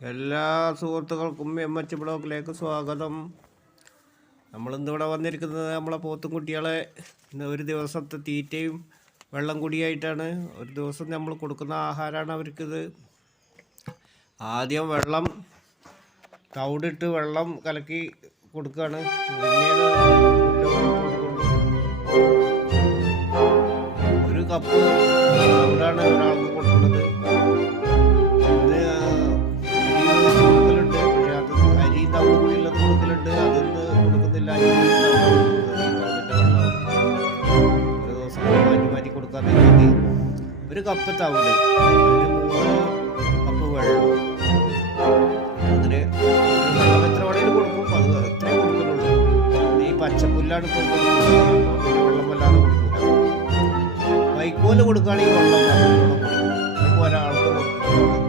എല്ലാ സുഹൃത്തുക്കൾക്കും M H ബ്ലോക്കിലേക്ക് സ്വാഗതം. നമ്മളിന്നിവിടെ വന്നിരിക്കുന്നത് നമ്മളെ പോത്തും കുട്ടികളെ ഇന്ന് ഒരു ദിവസത്തെ തീറ്റയും വെള്ളം കുടിയായിട്ടാണ്. ഒരു ദിവസം നമ്മൾ കൊടുക്കുന്ന ആഹാരമാണ് അവർക്കിത്. ആദ്യം വെള്ളം തവിടിട്ട് വെള്ളം കലക്കി കൊടുക്കുകയാണ് ഒരു കപ്പ് തവിടാണ് ഒരാൾക്ക് കൊടുക്കുന്നത് കപ്പ് തവിട് ഒരു മൂന്ന് കപ്പ് വെള്ളം അങ്ങനെ എത്ര വേണേലും കൊടുക്കും. അത് എത്ര കൊടുക്കുന്നുള്ളൂ ഈ പച്ചപ്പുല്ലാണ് ഇപ്പോൾ പിന്നെ വെള്ളം വല്ലാതെ കൊടുക്കില്ല വൈക്കോൽ കൊടുക്കുകയാണെങ്കിൽ വെള്ളം ഒരാൾക്ക് കൊടുക്കും.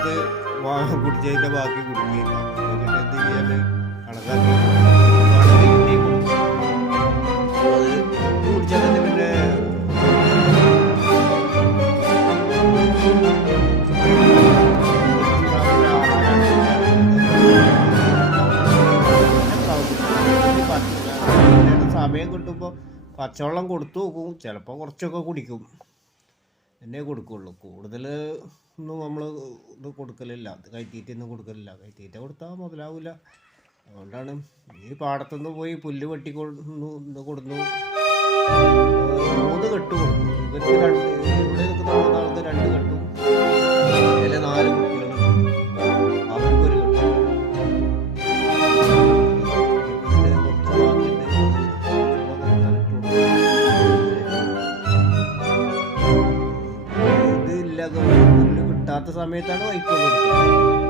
പോത്ത് കുടിച്ചതിന്റെ ബാക്കി കുടിക്കുകയില്ല. എന്നിട്ട് എന്ത് ചെയ്യാൻ കണക്കാക്കി കുടിച്ചാൽ തന്നെ പിന്നെ സമയം കിട്ടുമ്പോൾ പച്ചവെള്ളം കൊടുത്തു നോക്കും ചിലപ്പോൾ കുറച്ചൊക്കെ കുടിക്കും. എന്നേ കൊടുക്കുള്ളൂ. കൂടുതൽ ഒന്നും നമ്മൾ ഇത് കൊടുക്കലില്ല. കൈത്തീറ്റൊന്നും കൊടുക്കലില്ല. കൈത്തീറ്റ കൊടുത്താൽ മുതലാവില്ല അതുകൊണ്ടാണ് ഈ പാടത്തുനിന്ന് പോയി പുല്ല് വെട്ടി കൊടുന്നു ഇത് കൊടുന്നു. മൂന്ന് കെട്ട് കൊടുത്തു. ഇവർക്ക് രണ്ട് ഇവിടെ നിൽക്കുന്ന മൂന്നാൾക്ക് രണ്ട് കെട്ടും. が見えたの1個ボルト。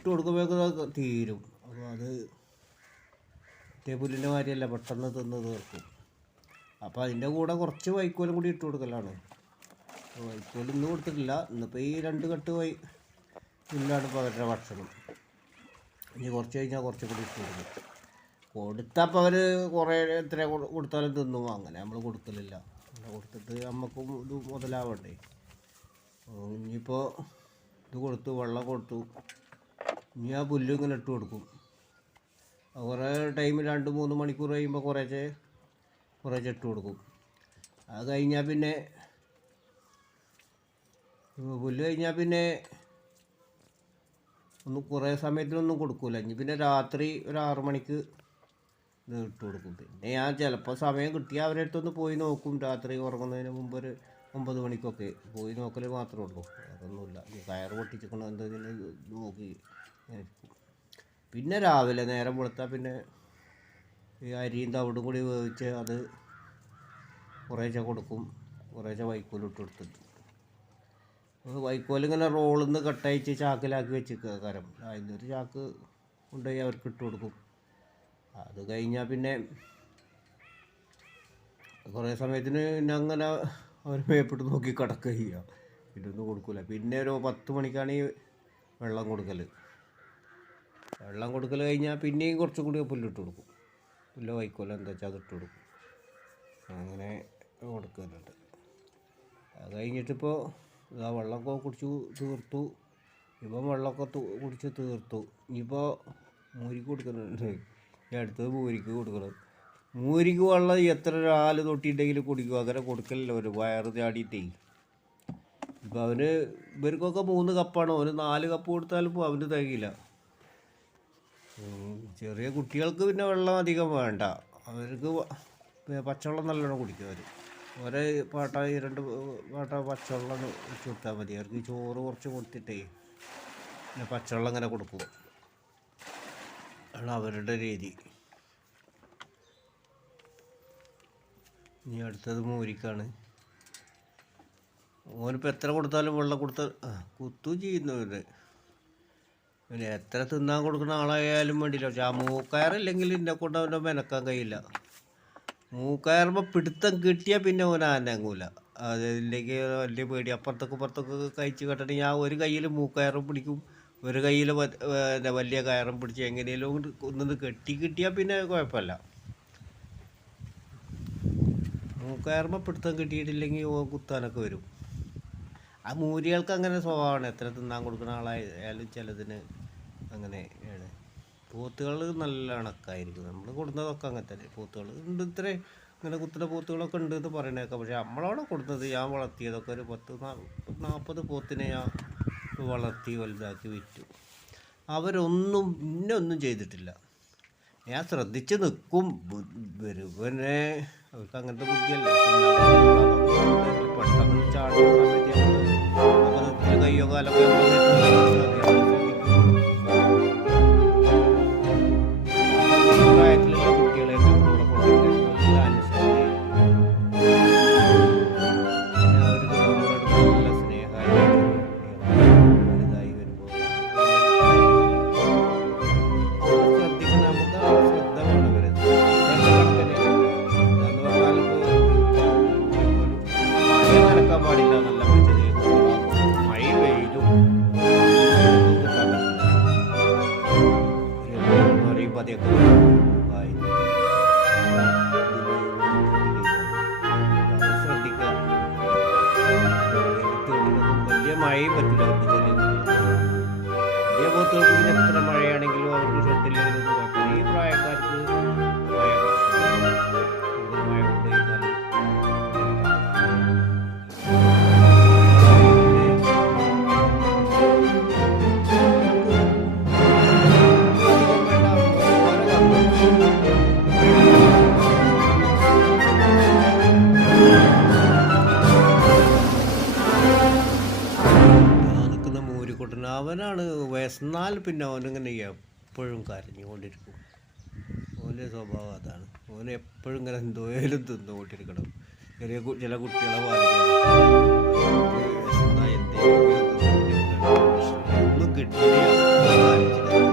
ഇട്ട് കൊടുക്കുമ്പോഴേക്കും തീരും. അപ്പോൾ അത് മറ്റേ പുല്ലിന്റെ മാതിരിയല്ല പെട്ടെന്ന് തിന്ന് തീർക്കും. അപ്പോൾ അതിന്റെ കൂടെ കുറച്ച് വൈക്കോലും കൂടി ഇട്ട് കൊടുക്കലാണ്. വൈക്കോൽ ഇന്ന് കൊടുത്തിട്ടില്ല. ഇന്നിപ്പോൾ ഈ രണ്ട് കെട്ട് വൈ പുല്ലാണ് ഇപ്പോൾ അവരുടെ ഭക്ഷണം. ഇനി കുറച്ച് കഴിഞ്ഞാൽ കുറച്ച് കൂടി ഇട്ട് കൊടുക്കും. കൊടുത്താൽ അപ്പോൾ അവർ കുറേ എത്ര കൊടുത്താലും തിന്നും. അങ്ങനെ നമ്മൾ കൊടുക്കലില്ല. കൊടുത്തിട്ട് നമുക്കും ഇത് മുതലാവണ്ടേ. ഇനിയിപ്പോൾ ഇത് കൊടുത്തു വെള്ളം കൊടുത്തു. ഇനി ആ പുല്ല് ഇങ്ങനെ ഇട്ട് കൊടുക്കും. കുറേ ടൈം രണ്ട് മൂന്ന് മണിക്കൂർ കഴിയുമ്പോൾ കുറേശ്ശെ കുറേശ്ശെ ഇട്ട് കൊടുക്കും. അത് കഴിഞ്ഞാൽ പിന്നെ പുല്ല് കഴിഞ്ഞാൽ പിന്നെ ഒന്ന് കുറേ സമയത്തിനൊന്നും കൊടുക്കൂല. ഇനി പിന്നെ രാത്രി ഒരു ആറു മണിക്ക് ഇത് ഇട്ട് കൊടുക്കും. പിന്നെ ഞാൻ ചിലപ്പോൾ സമയം കിട്ടിയാൽ അവരുടെ അടുത്തൊന്ന് പോയി നോക്കും. രാത്രി ഉറങ്ങുന്നതിന് മുമ്പ് ഒരു ഒമ്പത് മണിക്കൊക്കെ പോയി നോക്കൽ മാത്രമേ ഉള്ളൂ. അതൊന്നുമില്ല കയർ കയറ് പൊട്ടിച്ചിക്കണം എന്തെങ്കിലും നോക്കി. പിന്നെ രാവിലെ നേരം വെളുത്താൽ പിന്നെ ഈ അരിയും തവിടും കൂടി വേവിച്ച് അത് കുറേശ്ശെ കൊടുക്കും. കുറേശ്ശെ വൈക്കോലിട്ട് കൊടുത്തിട്ട്. വൈക്കോൽ ഇങ്ങനെ റോളിൽ നിന്ന് കട്ടയച്ച് ചാക്കിലാക്കി വെച്ചിരിക്കുക കരം. അതിനൊരു ചാക്ക് കൊണ്ടുപോയി അവർക്ക് ഇട്ട് കൊടുക്കും. അത് കഴിഞ്ഞാൽ പിന്നെ കുറേ സമയത്തിന് പിന്നെ അങ്ങനെ അവർ മേപ്പിട്ട് നോക്കി കിടക്കുക ചെയ്യുക. പിന്നെ ഒന്നും കൊടുക്കില്ല പിന്നെ ഒരു പത്ത് മണിക്കാണ് ഈ വെള്ളം കൊടുക്കൽ വെള്ളം കൊടുക്കൽ കഴിഞ്ഞാൽ പിന്നെയും കുറച്ചും കൂടി പുല്ലിട്ട് കൊടുക്കും. പുല്ല് വൈക്കോല എന്താ വെച്ചാൽ അതിട്ട് കൊടുക്കും. അങ്ങനെ കൊടുക്കുന്നുണ്ട്. അത് കഴിഞ്ഞിട്ടിപ്പോൾ ഇതാ വെള്ളമൊക്കെ കുടിച്ച് തീർത്തു. ഇപ്പം വെള്ളമൊക്കെ കുടിച്ച് തീർത്തു. ഇനിയിപ്പോൾ മൂരിക്ക് കൊടുക്കുന്നുണ്ട്. ഈ അടുത്തത് മൂരിക്ക് കൊടുക്കണം. മൂരിക്ക് വെള്ളം എത്ര രാൽ തൊട്ടിട്ടുണ്ടെങ്കിലും കുടിക്കും. അങ്ങനെ കൊടുക്കലില്ല ഒരു വയറ് ചാടിയിട്ടേ. ഇപ്പം അവന് ഇവർക്കൊക്കെ മൂന്ന് കപ്പാണ്. അവന് നാല് കപ്പ് കൊടുത്താലും അവന് തികയില്ല. ചെറിയ കുട്ടികൾക്ക് പിന്നെ വെള്ളം അധികം വേണ്ട. അവർക്ക് പച്ചവെള്ളം നല്ലോണം കുടിക്കും അവർ ഒരേ പാട്ട രണ്ട് പാട്ട പച്ചവെള്ളം ഒഴിച്ച് കൊടുത്താൽ മതി. അവർക്ക് ചോറ് കുറച്ച് കൊടുത്തിട്ടേ പിന്നെ പച്ചവെള്ളം ഇങ്ങനെ കൊടുക്കും. ആണ് അവരുടെ രീതി. ഇനി അടുത്തത് മൂരിക്കാണ്. ഓനിപ്പോൾ എത്ര കൊടുത്താലും വെള്ളം കൊടുത്ത കുത്തു ചെയ്യുന്നവര്. പിന്നെ എത്ര തിന്നാൻ കൊടുക്കുന്ന ആളായാലും വേണ്ടിയില്ല. പക്ഷെ ആ മൂക്കയറില്ലെങ്കിൽ എന്നെ കൊണ്ട് അവന്റെ മെനക്കാൻ കഴിയില്ല. മൂക്കയറുമ്പോൾ പിടുത്തം കിട്ടിയാൽ പിന്നെ അവൻ ആനങ്ങൂല അതിലേക്ക് വലിയ പേടി. അപ്പുറത്തൊക്കെ ഇപ്പുറത്തൊക്കെ കഴിച്ച് കെട്ടണമെങ്കിൽ ആ ഒരു കയ്യിൽ മൂക്കയറും പിടിക്കും. ഒരു കയ്യിൽ വലിയ കയറും പിടിച്ച് എങ്ങനെയെങ്കിലും ഒന്നത് കെട്ടി കിട്ടിയാൽ പിന്നെ കുഴപ്പമില്ല. മൂക്കയറുമ്പോൾ പിടുത്തം കിട്ടിയിട്ടില്ലെങ്കിൽ കുത്താനൊക്കെ വരും. ആ മൂരികൾക്ക് അങ്ങനെ സ്വഭാവമാണ്. എത്ര തിന്നാൻ കൊടുക്കുന്ന ആളായാലും ചിലതിന് അങ്ങനെയാണ്. പോത്തുകൾ നല്ല ഇണക്കായിരിക്കും നമ്മൾ കൊടുക്കുന്നതൊക്കെ അങ്ങനെ തന്നെ. പോത്തുകൾ ഉണ്ട് ഇത്ര. ഇങ്ങനെ കുത്തുന്ന പോത്തുകളൊക്കെ ഉണ്ട് എന്ന് പറയണേക്കാം. പക്ഷേ നമ്മളവിടെ കൊടുത്തത്. ഞാൻ വളർത്തിയതൊക്കെ ഒരു പത്ത് നാൽപ്പത് പോത്തിനെ ഞാൻ വളർത്തി വലുതാക്കി വിറ്റു. അവരൊന്നും പിന്നെ ഒന്നും ചെയ്തിട്ടില്ല. ഞാൻ ശ്രദ്ധിച്ച് നിൽക്കും പിന്നെ അവർക്ക് അങ്ങനത്തെ ബുദ്ധിയല്ലേ. പെട്ടെന്ന് ചാടുന്ന സമയത്ത് കയ്യോ കാലൊക്കെ വലിയ മഴയും പിന്നെ അവനിങ്ങനെ എപ്പോഴും കരഞ്ഞുകൊണ്ടിരിക്കും. ഓന്റെ സ്വഭാവം അതാണ്. ഓൻ എപ്പോഴും ഇങ്ങനെ എന്തോലും തിന്നുകൊണ്ടിരിക്കണം. ചെറിയ ചില കുട്ടികളെ തിന്നുകൊണ്ടിരിക്കണം. ഒന്നും കിട്ടിയില്ല